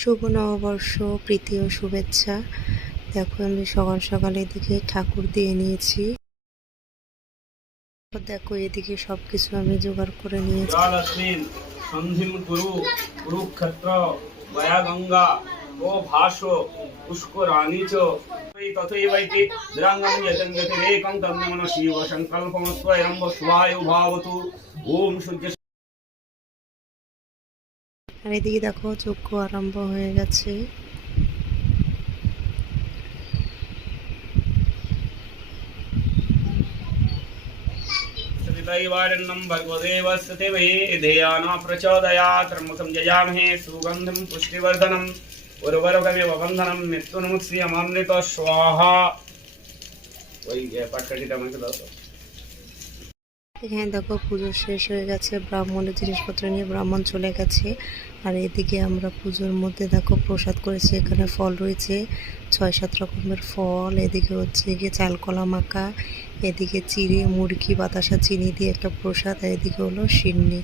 শুভ নববর্ষ, প্রীতি ও শুভেচ্ছা। দেখো আমি সকাল সকাল এদিকে ঠাকুর দিয়ে নিয়েছি। দেখো এদিকে সবকিছু আমি জোগাড় করে নিয়েছি। সন্ধিম কুরু কুরুক্ষেত্র বয়া গঙ্গা ও ভাসো পুষ্করাণী চ তথৈবৈতি দ্রাঙ্গম যতং যতিরেকং তন্নমন শিব সংকল্পমস্ত্বয়ম্ব শুভায়ু ভাবতু ওম সূর্য। আর এদিকে দেখো যজ্ঞ আরম্ভ হয়ে গেছে। दैवारण्यं भगवदेवस्य देवये ध्येयाना प्रचोदयात् त्र्यम्बकं यजामहे सुगन्धिं पुष्टिवर्धनम् उर्वरकमिव बन्धनं मृत्युन्मुक्ष्यमृत स्वाहा। ওই পাটকাঠিটা আমাকে দাও। এখানে দেখো পুজো শেষ হয়ে গেছে, ব্রাহ্মণের জিনিসপত্র নিয়ে ব্রাহ্মণ চলে গেছে। আর এদিকে আমরা পুজোর মধ্যে দেখো প্রসাদ করেছি। এখানে ফল রয়েছে ৬-৭ রকমের ফল। এদিকে হচ্ছে গিয়ে চালকলা মাখা, এদিকে চিড়ে মুরগি বাতাসা চিনি দিয়ে একটা প্রসাদ, আর এদিকে হলো সিন্নি।